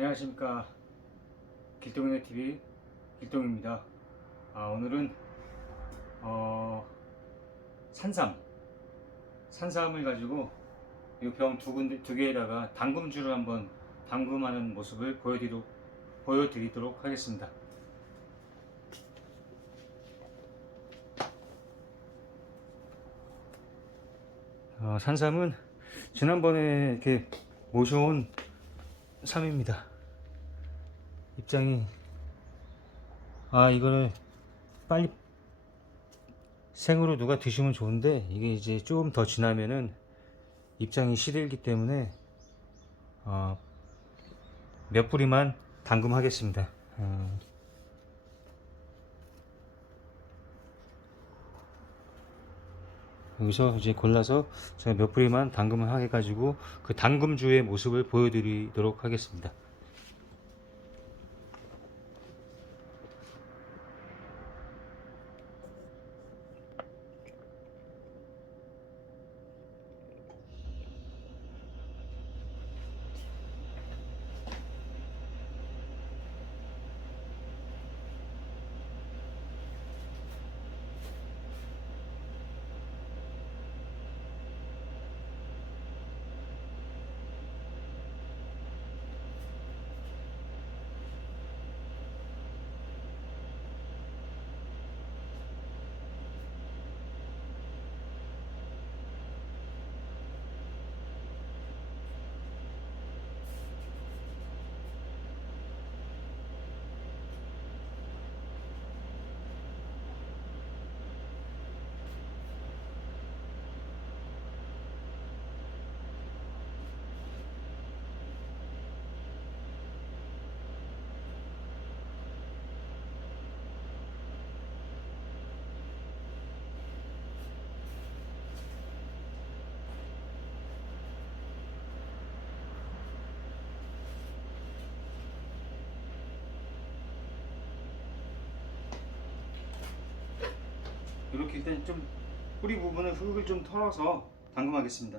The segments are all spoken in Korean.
안녕하십니까 길동이네 TV 길동입니다. 아, 오늘은 어, 산삼 산삼을 가지고 이 병 두 군데 두 개에다가 담금주를 한번 담금하는 모습을 보여드리도록, 보여드리도록 하겠습니다. 어, 산삼은 지난번에 이렇게 모셔온 삼입니다. 입장이 아 이거를 빨리 생으로 누가 드시면 좋은데 이게 이제 조금 더 지나면은 입장이 시들기 때문에 어, 몇 뿌리만 담금하겠습니다. 어, 여기서 이제 골라서 제가 몇 뿌리만 담금을 해가지고 그 담금주의 모습을 보여드리도록 하겠습니다. 이렇게 일단 좀 뿌리 부분은 흙을 좀 털어서 담금하겠습니다.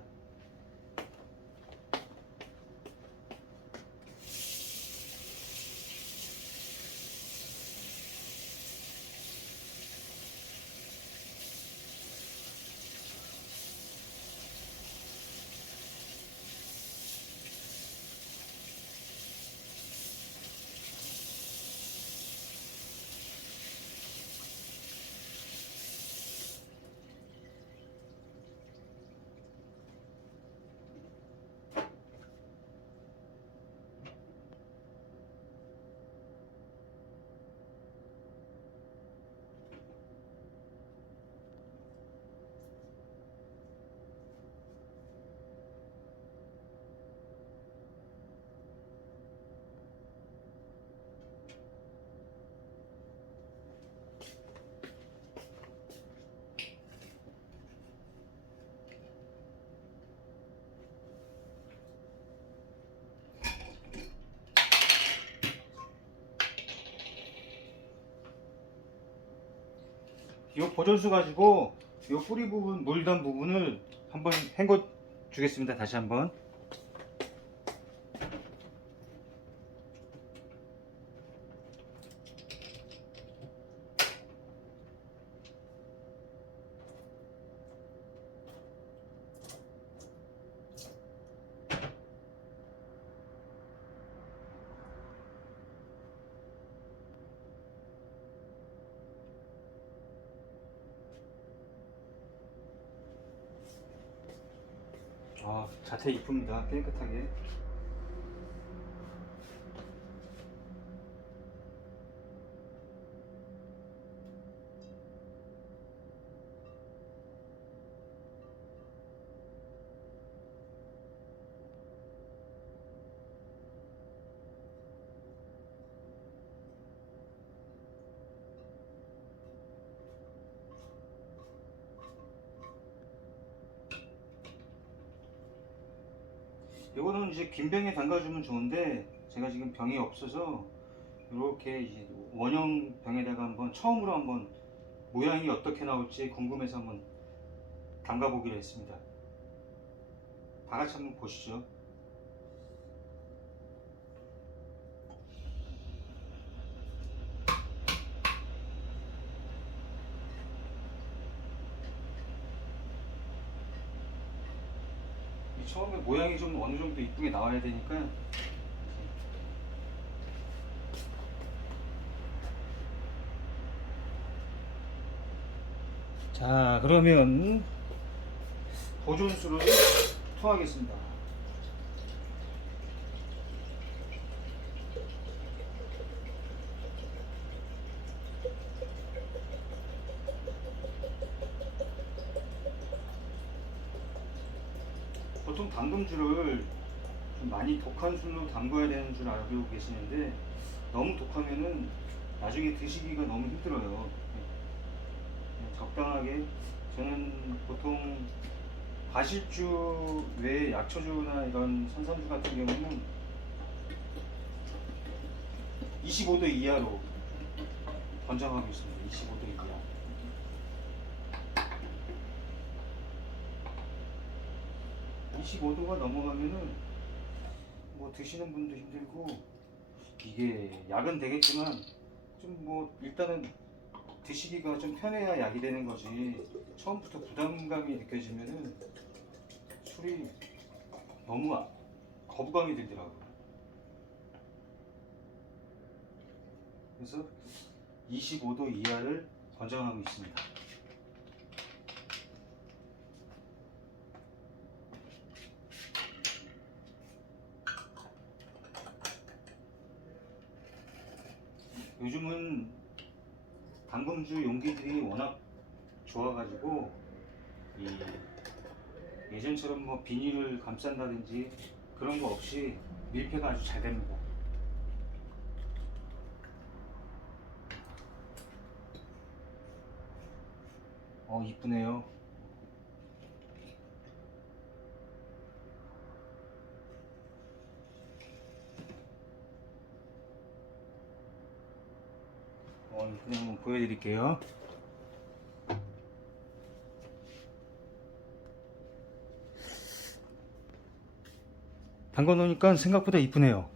이 보존수 가지고 이 뿌리 부분 물던 부분을 한번 헹궈 주겠습니다. 다시 한번. 아, 자태 이쁩니다. 깨끗하게. 이거는 이제 긴 병에 담가주면 좋은데 제가 지금 병이 없어서 이렇게 이제 원형 병에다가 한번 처음으로 한번 모양이 어떻게 나올지 궁금해서 한번 담가보기로 했습니다. 다 같이 한번 보시죠. 처음에 모양이 좀 어느 정도 이쁘게 나와야 되니까. 자 그러면 보존수를 투하하겠습니다 보통 담금주를 좀 많이 독한 술로 담궈야 되는 줄 알고 계시는데 너무 독하면은 나중에 드시기가 너무 힘들어요. 그냥 적당하게 저는 보통 과실주 외에 약초주나 이런 산삼주 같은 경우는 25도 이하로 권장하고 있습니다. 25도 이하. 이 25도가 넘어가면은 뭐 드시는 분도 힘들고 이게 약은 되겠지만 좀 뭐 일단은 드시기가 좀 편해야 약이 되는 거지 처음부터 부담감이 느껴지면은 술이 너무 아- 거부감이 들더라고요. 그래서 25도 이하를 권장하고 있습니다. 요즘은 당금주 용기들이 워낙 좋아가지고 이 예전처럼 뭐 비닐을 감싼다든지 그런 거 없이 밀폐가 아주 잘 됩니다. 어 이쁘네요. 어 이쁘네 한번 보여드릴게요. 담궈 놓으니까 생각보다 이쁘네요.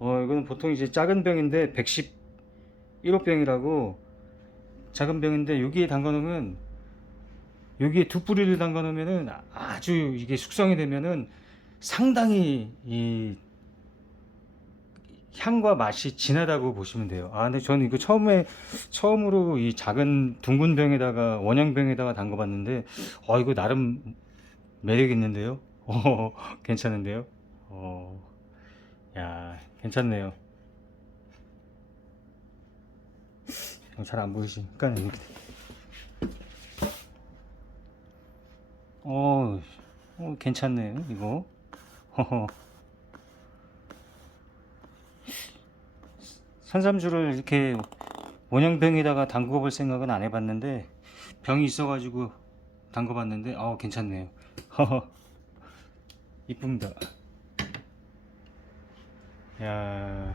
어, 이거는 보통 이제 작은 병인데 111호 병이라고 작은 병인데 여기에 담가 놓으면 여기에 두 뿌리를 담가 놓으면은 아주 이게 숙성이 되면은 상당히 이 향과 맛이 진하다고 보시면 돼요. 아, 근데 저는 이거 처음에 처음으로 이 작은 둥근 병에다가 원형 병에다가 담가 봤는데 어, 이거 나름 매력 있는데요. 어, 괜찮은데요. 어, 야, 괜찮네요. 잘 안 보이시니까 이렇게. 어, 어, 괜찮네요. 이거. 허허. 산삼주를 이렇게 원형병에다가 담궈 볼 생각은 안 해봤는데 병이 있어가지고 담궈 봤는데 어 괜찮네요. 이쁩니다. 야.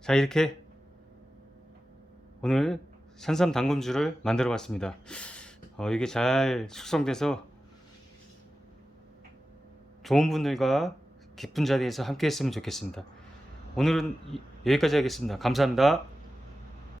자, 이렇게 오늘 산삼 당금주를 만들어 봤습니다. 어, 이게 잘 숙성돼서 좋은 분들과 기쁜 자리에서 함께 했으면 좋겠습니다. 오늘은 이- 여기까지 하겠습니다. 감사합니다.